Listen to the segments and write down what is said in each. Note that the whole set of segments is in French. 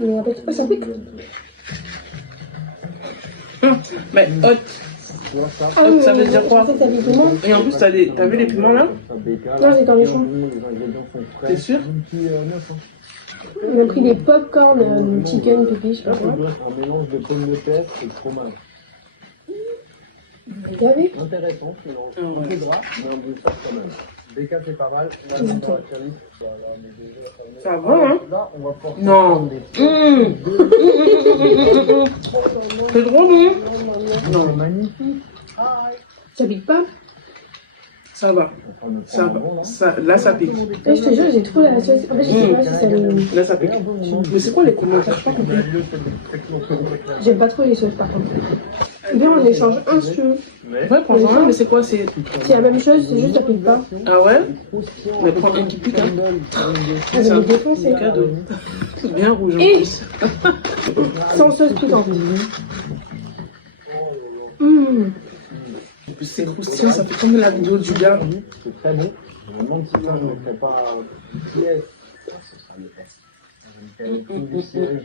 Mais en fait, ça pique. Mais hot. Ah oui, Ça veut dire quoi? Ça pique tout le monde. Et en plus, t'as vu les piments là? Non, j'ai dans les champs. T'es sûr? On a pris des popcorn chicken pipi, je sais pas quoi. Un mélange de pommes de terre et de fromage. T'as vu? Intéressant, ce mélange. Un peu gras, mais un goût fort quand même. BK, c'est pas mal. Là, on va Calice. Ça va, hein? Là, on va pouvoir Non. C'est trop bon. Non, magnifique. Ça pique pas? Ça va. Ça va. Là, ça pique. Je te jure, j'ai trop la sauce. En fait, je sais pas si ça me... Là, ça pique. Mais c'est quoi les commentaires? Je sais pas compris. J'aime pas trop les sauces par contre. Bien, on échange un si tu veux. Ouais, prends-en un, mais c'est quoi? C'est C'est la même chose, c'est juste ça pique pas. Ah ouais? Mais prends un qui pique, hein. Ah, mais les défoncer. C'est cadeau. C'est bien rouge en Et- plus. Sans sauce piquante. En plus, c'est croustillant, ça fait comme la vidéo du gars. C'est très bon. Je me demande si ça ne ferait pas pièce. Du siège.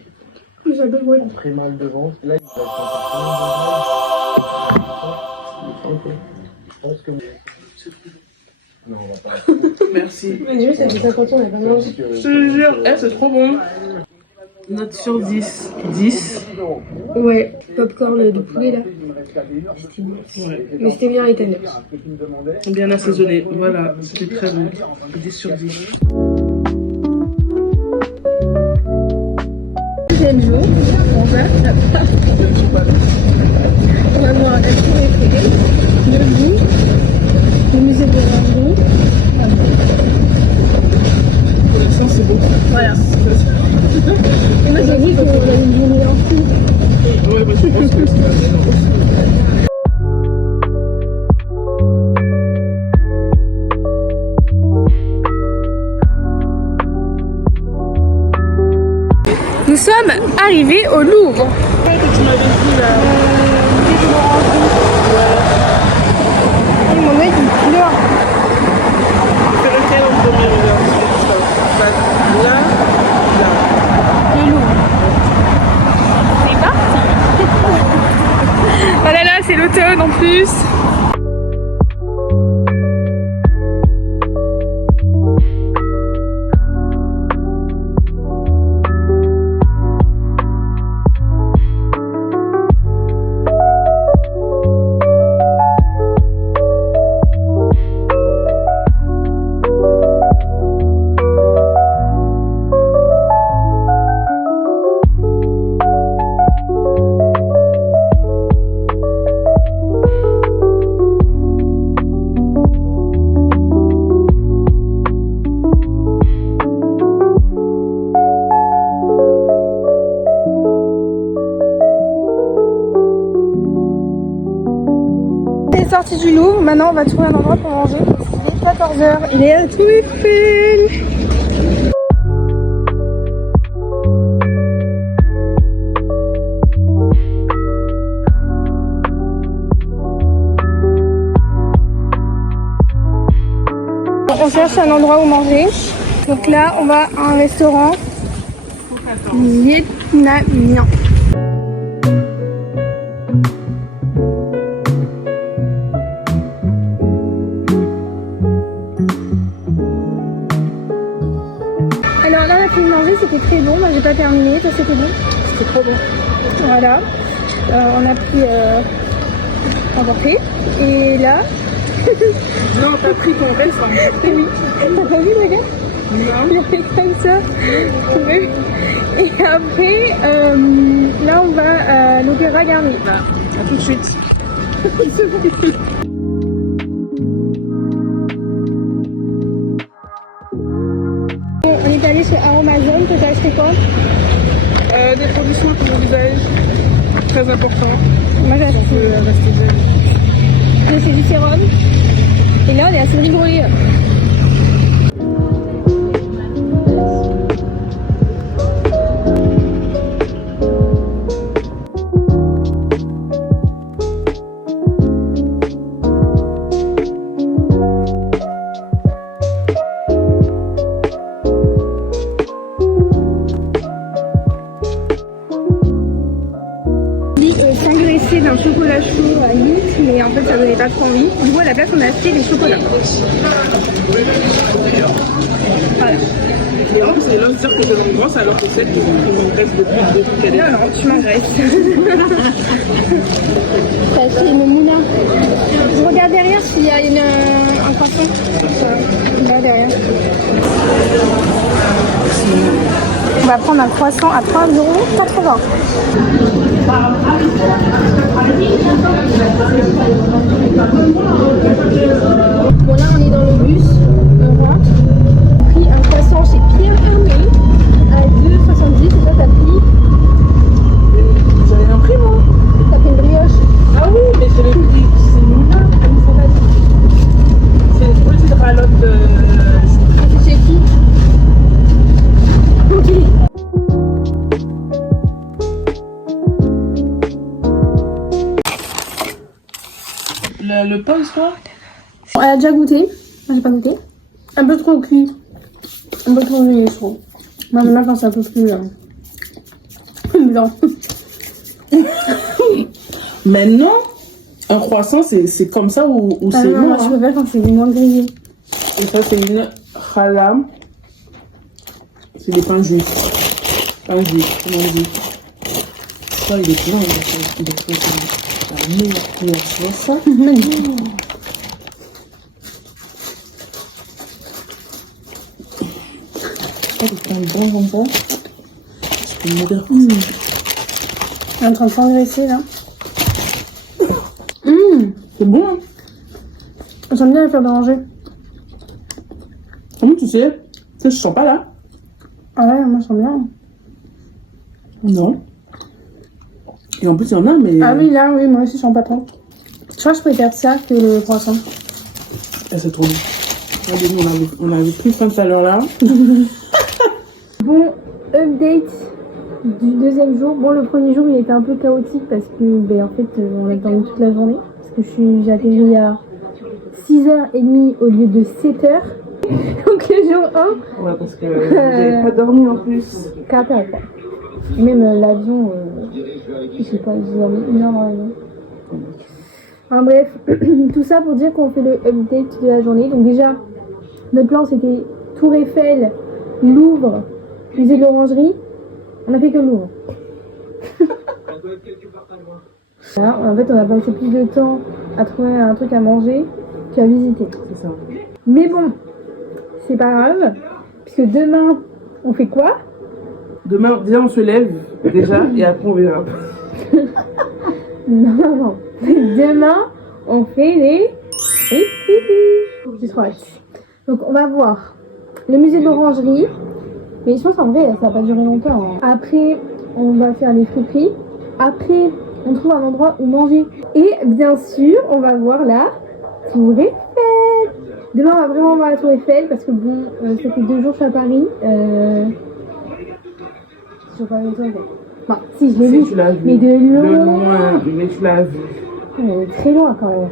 Plus un peu de On ferait mal devant. Là, il va être je pense que. Non, on va pas. Merci. Mais déjà, ça fait 50 ans, on a pas mangé. Je te jure, c'est trop bon. Note sur 10. 10. Ouais, popcorn de poulet là. C'était bon. Ouais. Mais c'était bien les tenders. Bien assaisonné. Voilà, c'était très bon. 10 sur 10. Deuxième jour, on va voir la tour Eiffel, le Louvre, le musée de Ringo. Pour l'instant, c'est bon. Voilà. Et moi j'ai dit qu'on a une journée en fou. Ouais, moi je pense que c'est bien. Nous sommes arrivés au Louvre. Que tu m'avais dit là. Mon mec il pleure. C'est lequel en premier, regarde? Là, là. Le Louvre. C'est parti. Oh là là, c'est l'automne en plus. Sortie du Louvre, maintenant on va trouver un endroit pour manger parce qu'il est 14h, il est à Tour Eiffel. On cherche un endroit où manger, donc là on va à un restaurant vietnamien. Alors là, on a pu manger, c'était très bon. Moi, j'ai pas terminé. Toi, c'était bon? C'était trop bon. Voilà. On a pris emporté. Et là. Non, t'as pris ton reste. Oui. T'as pas vu le gars? Non. Il a fait comme ça. Oui. Et après, là, on va à l'Opéra Garnier. Bah, à tout de suite. On est allé chez Aromazone. T'as acheté quoi? Des produits soins pour le visage. Très important. Moi, j'ai acheté. Rester zen. J'ai acheté du sérum. Et là, on est à Cédric-Grolet. acheté d'un chocolat chaud à 8, mais en fait ça donnait pas trop envie. Du coup à la place on a acheté des chocolats. Voilà. Et en plus, c'est là de dire que je m'engraisse alors que c'est que je m'engraisse depuis le début qu'elle est. Non, non, tu m'engraisses. T'as acheté une mouna. Je regarde derrière s'il y a un croissant. Là, derrière. On va prendre un croissant à 3,80 €. Bon là on est dans le bus, on rentre. J'ai pris un croissant chez Pierre Hermé à 2,70 €. Et toi t'as pris? J'avais rien pris moi. T'as pris une brioche? Ah oui, mais je l'ai pris. C'est Mouna, elle me semble. C'est une petite ralotte. C'est chez qui? Ok. Le pain, quoi. Elle a déjà goûté. Moi j'ai pas goûté. Un peu trop cuit. Un peu trop mûri, je trouve. Moi j'aime bien quand c'est un peu plus blanc. Mais non, un croissant c'est comme ça ou Ah c'est non, moi noir. je préfère quand c'est moins grillé. Et ça c'est une khalam. C'est des pains juifs. Pain juif, comment on dit. Ça il est plein, il est plein. La meilleure, tu vois ça? Oh, des pains bons, bons, bons. Je peux mourir. Elle est en train de s'engraisser là. C'est bon, hein? J'aime bien les faire de ranger. Comment tu sais? Je sens pas là. Ah ouais, moi j'aime bien. Non. Et en plus, il y en a, mais. Ah oui, là, oui, moi aussi je sens pas trop. Je crois que je préfère ça que le croissant. Ah, c'est trop bon. Regardez, on avait plus faim tout à l'heure là. Bon, update du deuxième jour. Bon, le premier jour il était un peu chaotique parce que, ben, en fait, on a dormi toute la journée. Parce que j'ai atterri à 6h30 au lieu de 7h. Donc le jour 1. Ouais, parce que vous n'avez pas dormi en plus. 4 heures quoi. Et même l'avion, je sais pas, j'ai dormi 1 heure dans l'avion. Enfin bref, tout ça pour dire qu'on fait le update de la journée. Donc déjà, notre plan c'était Tour Eiffel, Louvre, musée de l'Orangerie. On a fait que Louvre. Voilà, en fait on a passé plus de temps à trouver un truc à manger qu'à visiter. C'est ça. Mais bon, c'est pas grave, puisque demain, on fait quoi? Demain, déjà on se lève, déjà, et après on verra. Non. Demain, on fait les... J'ai trop hâte. Donc on va voir le musée de l'Orangerie. Mais je pense en vrai, ça va pas durer longtemps. Hein. Après, on va faire les friperies. Après, on trouve un endroit où manger. Et bien sûr, on va voir la Tour Eiffel. Demain, on va vraiment voir la Tour Eiffel parce que bon, ça fait 2 jours que je suis à Paris. Je suis pas allée à la Tour Eiffel. Enfin, si, je l'ai Si, vu, tu l'as vu. mais de De loin. loin, mais tu l'as vu. Elle est très loin quand même.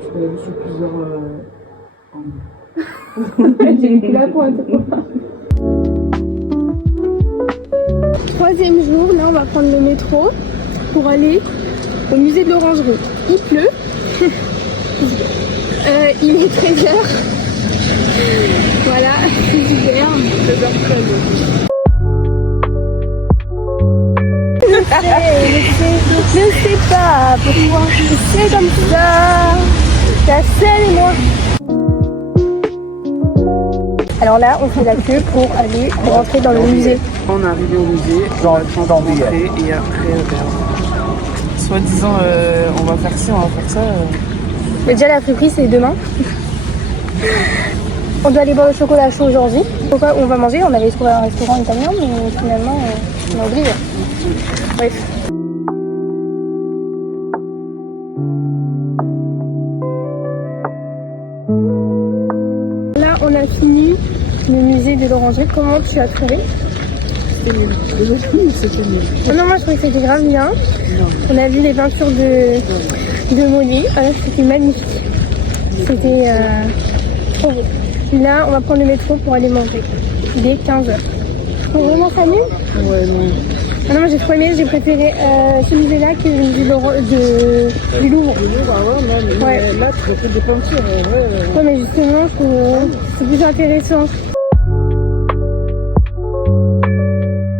Tu l'as vu sur plusieurs angles. J'ai vécu la pointe. Troisième jour, là on va prendre le métro pour aller au musée de l'Orangerie. Il pleut. Il est 13h. Voilà, c'est super. 13h13. Je sais pas pourquoi c'est comme ça. La seule et moi. Alors là, on fait la queue pour aller rentrer dans le musée. On est arrivé au musée, on va attendre d'entrer et après, soi-disant, on va faire ci, on va faire ça. Mais déjà, la friperie, c'est demain. On doit aller boire le chocolat chaud aujourd'hui. Pourquoi on va manger? On avait trouvé un restaurant italien, mais finalement, on a oublié. Bref. Là, on a fini le musée de l'Orangerie. Comment tu as trouvé? C'était nul. C'était nul. Oh non, moi je trouvais que c'était grave bien. On a vu les peintures de Monet. Voilà, c'était magnifique. C'était trop beau. Là, on va prendre le métro pour aller manger. Il est 15h. C'est vraiment ça nul? Ouais, non. Ah non, moi j'ai trop premier, j'ai préféré ce musée-là que le musée du Louvre. Le Louvre, ouais, mais Ouais. là, tu retrouves des peintures. Ouais, mais justement, je trouve c'est plus intéressant.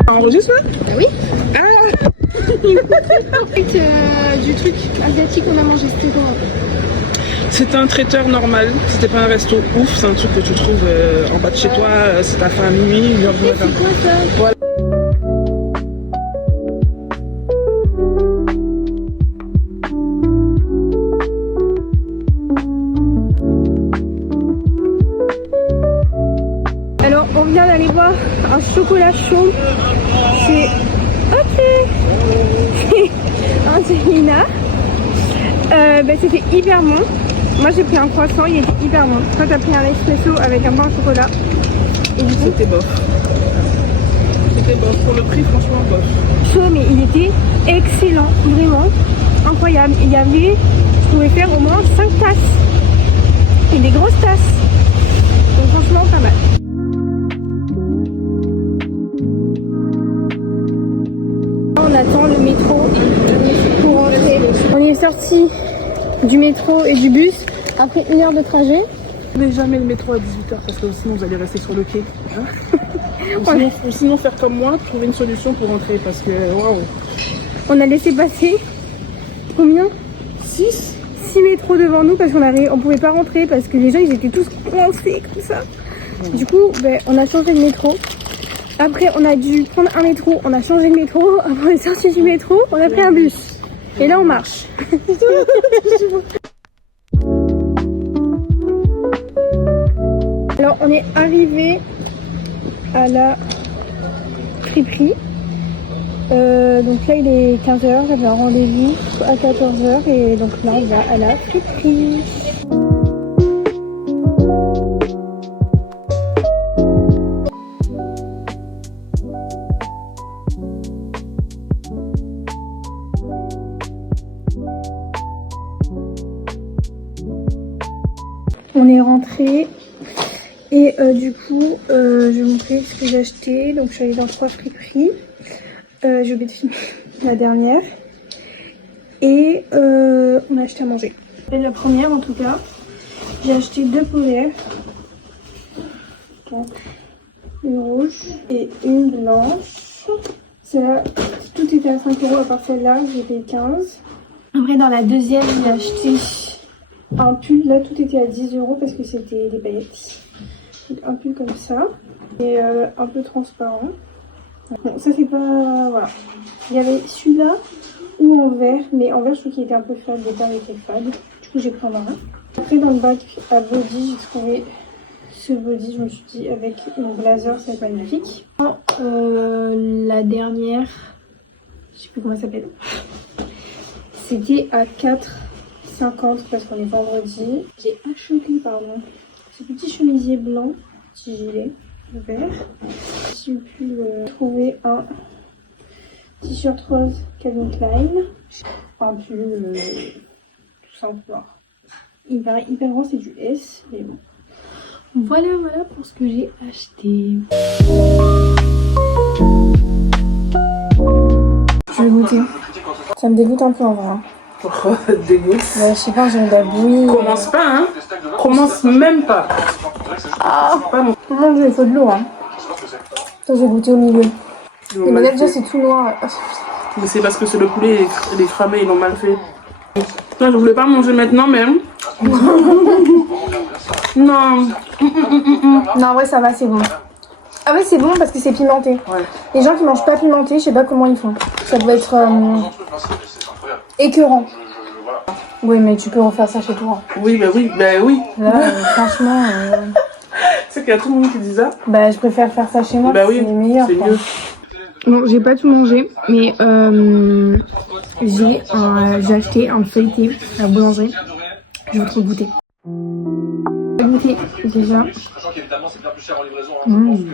Ça enregistre, là? Oui. Du truc asiatique qu'on a mangé, c'était quoi? C'était un traiteur normal, c'était pas un resto ouf, c'est un truc que tu trouves en bas de chez toi, c'est ta fin à minuit, 1h du matin. C'est quoi ça? Voilà. Alors, on vient d'aller voir un chocolat chaud chez Angelina. C'était hyper bon. Moi j'ai pris un croissant, il était hyper bon. Toi t'as pris un espresso avec un pain au chocolat. Et du coup, C'était bof. C'était bof, pour le prix franchement bof. chaud, mais il était excellent, vraiment incroyable. Il y avait, je pouvais faire au moins 5 tasses. Et des grosses tasses. Donc franchement pas mal. On attend le métro pour rentrer. On est sorti du métro et du bus après 1 heure de trajet. Mais jamais le métro à 18h parce que sinon vous allez rester sur le quai. Hein. Ou sinon faire comme moi, trouver une solution pour rentrer parce que waouh. On a laissé passer combien 6 métros devant nous parce on pouvait pas rentrer parce que les gens ils étaient tous coincés comme ça. Du coup on a changé de métro. Après on a dû prendre un métro, on a changé de métro, après on est sorti du métro, on a pris un bus. Et là on marche. Alors on est arrivé à la friperie. Donc là il est 15h, j'avais un rendez-vous à 14h et donc là on va à la friperie. On est rentré et du coup je vais vous montrer ce que j'ai acheté. Donc je suis allée dans 3 friperies. J'ai oublié de filmer la dernière. Et on a acheté à manger. Et la première en tout cas, j'ai acheté 2 polaires. Donc une rouge et une blanche. Celle-là, tout était à 5 € à part celle-là, j'ai payé 15. Après dans la deuxième, j'ai acheté un pull, là tout était à 10 € parce que c'était des paillettes. Donc un pull comme ça, et un peu transparent. Bon ça c'est pas... voilà. Il y avait celui-là ou en vert, mais en vert je trouve qu'il était un peu fade, le teint était fade. Du coup j'ai pris en marin. Après dans le bac à body, j'ai trouvé ce body, je me suis dit avec mon blazer ça va être magnifique. La dernière, je sais plus comment elle s'appelle, c'était à 4,50 parce qu'on est vendredi. J'ai acheté ce petit chemisier blanc, petit gilet vert. J'ai pu trouver un t-shirt rose Calvin Klein, un pull tout simple noir. Il paraît hyper grand, c'est du S, mais bon. Voilà pour ce que j'ai acheté. Je vais goûter. Ça me dégoûte un peu en vrai. Dégoût. Ouais, je sais pas, j'ai de la bouillie. Commence pas, hein. Commence même pas. Ah, mon dieu, il faut de l'eau, hein. Ça, j'ai goûté au milieu. Et maintenant, déjà, c'est tout noir. Mais c'est parce que c'est le poulet, il est cramé, ils l'ont mal fait. Non, je voulais pas manger maintenant, mais... Non. Non, en vrai, ça va, c'est bon. Ah ouais, c'est bon parce que c'est pimenté. Ouais. Les gens qui mangent pas pimenté, je sais pas comment ils font. Ça doit être écœurant. Oui, mais tu peux refaire ça chez toi. Oui. Là, franchement... C'est qu'il y a tout le monde qui dit ça. Bah, je préfère faire ça chez moi, Bah oui, c'est meilleur. c'est mieux. Bon, j'ai pas tout mangé, mais j'ai acheté un feuilleté à la boulangerie. Je vais trop goûter. Goûter déjà. Sachant qu'évidemment c'est bien plus cher en livraison. Je pense que...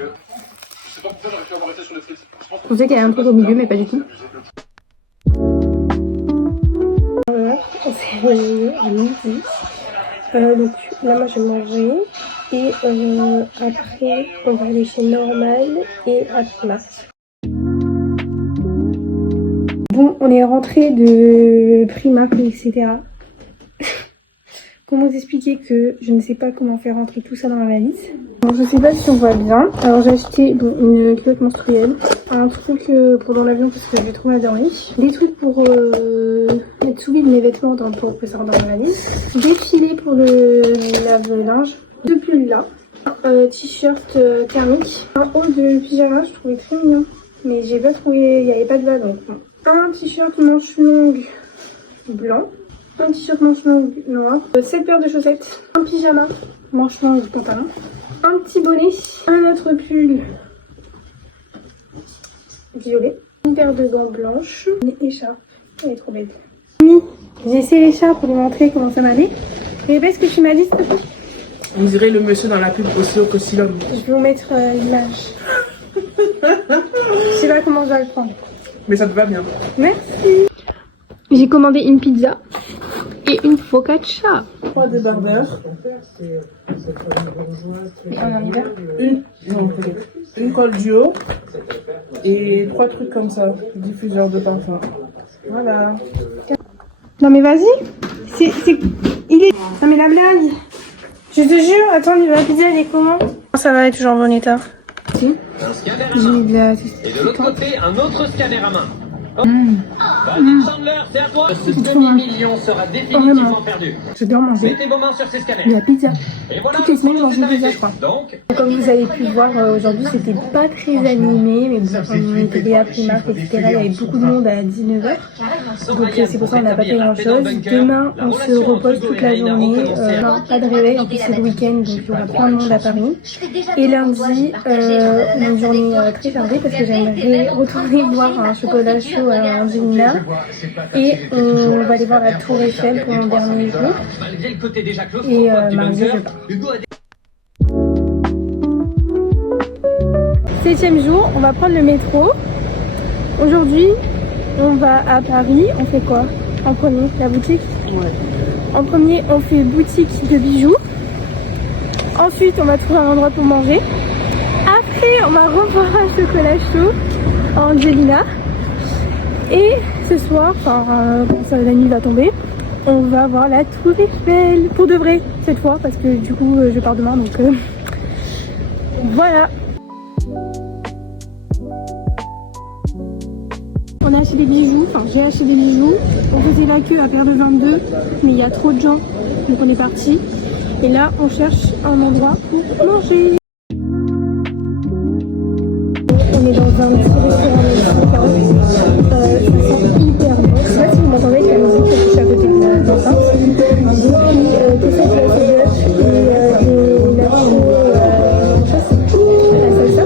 Je sais pas pourquoi j'aurais pu avoir été sur les frites. Je pensais qu'il y avait un truc au milieu, mais pas du tout. Voilà, c'est à midi. Donc là, moi, je vais manger. Et après, on va aller chez Normal et à Primark. Bon, on est rentré de Primark, etc. Comment vous expliquer que je ne sais pas comment faire rentrer tout ça dans ma valise. Bon, je sais pas si on voit bien. Alors j'ai acheté une culotte menstruelle, un truc pour dans l'avion parce que je vais trop mal dormir, des trucs pour mettre sous vide mes vêtements pour que ça rentre dans ma valise, des filets pour le lave-linge, deux pulls là, un t-shirt thermique, un haut de pyjama, je trouvais très mignon, mais j'ai pas trouvé, il n'y avait pas de bas donc bon. Un t-shirt manche longue blanc, un t-shirt manche longue noir, 7 paires de chaussettes, un pyjama manche longue pantalon, un petit bonnet, un autre pull violet, une paire de gants blanches, une écharpe, elle est trop belle. J'ai essayé l'écharpe pour lui montrer comment ça m'allait. Et parce que tu m'as dit s'il te plaît. On dirait le monsieur dans la pub aussi au Cossilum. Je vais vous mettre l'image. Je sais pas comment je vais le prendre. Mais ça te va bien. Merci. J'ai commandé une pizza et une focaccia. 3 débardeurs. Et en hiver. Une colle duo. Et 3 trucs comme ça. Diffuseur de parfum. Voilà. Non mais vas-y. Il est... Non mais la blague. Je te jure, attends, la pizza elle est comment? Ça va, elle est toujours en bon état. Si. J'ai mis de la... Et de l'autre côté, un autre scanner à main. Vas-y Chandler, c'est à toi. Ce demi-million sera définitivement perdu. J'adore manger Mettez vos mains sur ces scanners. de la pizza. Et voilà, Toutes les semaines, je mange une pizza, je crois. Donc, Comme vous avez pu voir aujourd'hui, c'était pas très animé, mais bon, on était à Primark, etc. Il y avait beaucoup de monde à 19h. Donc c'est pour ça qu'on n'a pas fait grand chose. Demain, on se repose toute la journée. Enfin, pas de réveil, en plus c'est le week-end, donc il y aura plein de monde à Paris. Et lundi, on a une journée très chargée parce que j'aimerais retourner boire un chocolat chaud à Angelina. Et on va aller voir la Tour Eiffel pour mon dernier jour. malgré le côté déjà clos, Et mardi, je pars. Hugo a 7e jour, on va prendre le métro. Aujourd'hui, on va à Paris. On fait quoi en premier? La boutique? Ouais. En premier, on fait boutique de bijoux. Ensuite, on va trouver un endroit pour manger. Après, on va revoir un chocolat chaud à Angelina. Et ce soir, quand la nuit va tomber, on va voir la Tour Eiffel. Pour de vrai, cette fois, parce que du coup, je pars demain. Donc voilà. On a acheté des bijoux, enfin j'ai acheté des bijoux. On faisait la queue à Paire de 22, mais il y a trop de gens, donc on est parti. Et là, on cherche un endroit pour manger. On est dans un petit restaurant ça sent hyper bon. Je sais pas si vous m'entendez avec la musique, parce que je suis à côté de l'enceinte. J'ai pris que ça, de la bœuf et des nachos, la salsa.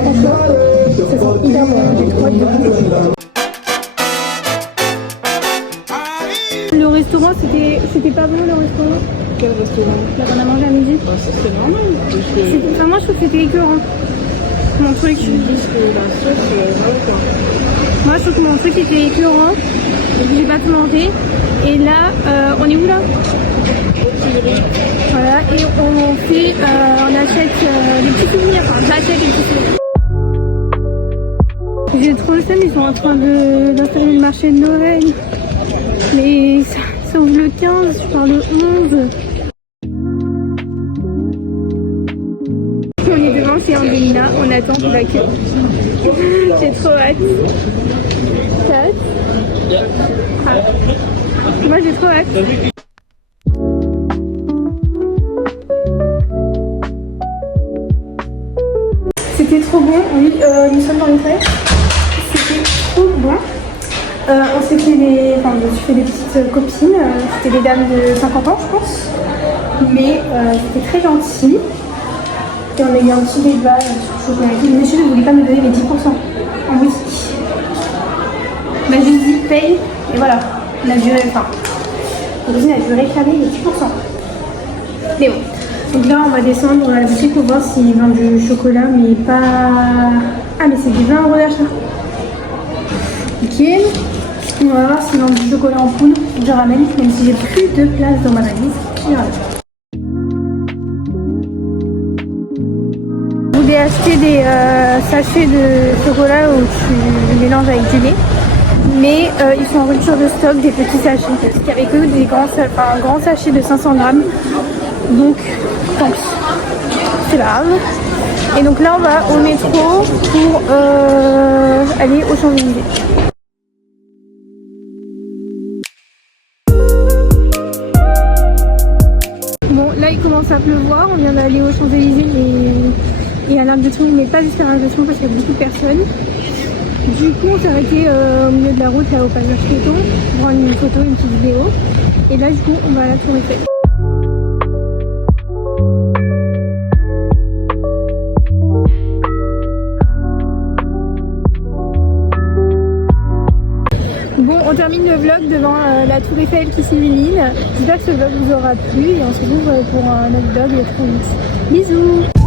Franchement, ça sent hyper bon. J'ai trop hâte de goûter. Le restaurant, c'était pas bon le restaurant. Quel restaurant? Là, on a mangé à midi. Ah, ça c'est normal. Enfin, moi, je trouve que c'était écœurant. Mon truc. Ils disent que la sauce, voilà quoi. Moi, je trouve que mon truc était écœurant. Donc, j'ai pas tout mangé. Et là, on est où là? Voilà, et on fait, on achète des petits souvenirs. Enfin, j'achète des petits souvenirs. J'ai trop le seum, ils sont en train d'installer le marché de Noël. Mais ça ouvre le 15, je pars le 11. On est devant chez Angelina, on attend pour la queue. J'ai trop hâte. T'as hâte? Ah. Moi j'ai trop hâte. C'était trop bon, oui, nous sommes dans les fêtes. C'était trop bon. On s'est fait des... Enfin, je me suis fait des petites copines. C'était des dames de 50 ans, je pense. Mais c'était très gentil. Et on a eu un petit débat sur le chocolat. Le monsieur ne voulait pas me donner les 10% en boutique. Il m'a juste dit paye. Et voilà. On a dû... Enfin, la cousine a dû réclamer les 10%. Mais bon. Donc là, on va descendre à la boutique pour voir s'ils vendent du chocolat, mais pas... Ah, mais c'est du 20 € d'achat. Ok. On va voir s'ils vendent du chocolat en poudre. Je ramène, même si j'ai plus de place dans ma valise. Je ramène. Je voulais acheter acheté des sachets de chocolat où tu mélanges avec du lait. Mais ils sont en rupture de stock des petits sachets. Parce qu'il n'y avait que des un grand sachet de 500 grammes. Donc, tant pis. C'est pas grave. Et donc là, on va au métro pour aller aux Champs-Élysées. Bon, là, il commence à pleuvoir. On vient d'aller aux Champs-Élysées et à l'Arc de Triomphe, mais pas jusqu'à l'Arc de Triomphe parce qu'il y a beaucoup de personnes. Du coup, on s'est arrêté au milieu de la route, là, au passage piéton, pour prendre une photo, une petite vidéo. Et là, du coup, on va à la Tour Eiffel. Bon, on termine le vlog devant la Tour Eiffel qui s'illumine. J'espère que ce vlog vous aura plu et on se retrouve pour un autre vlog très vite. Bisous!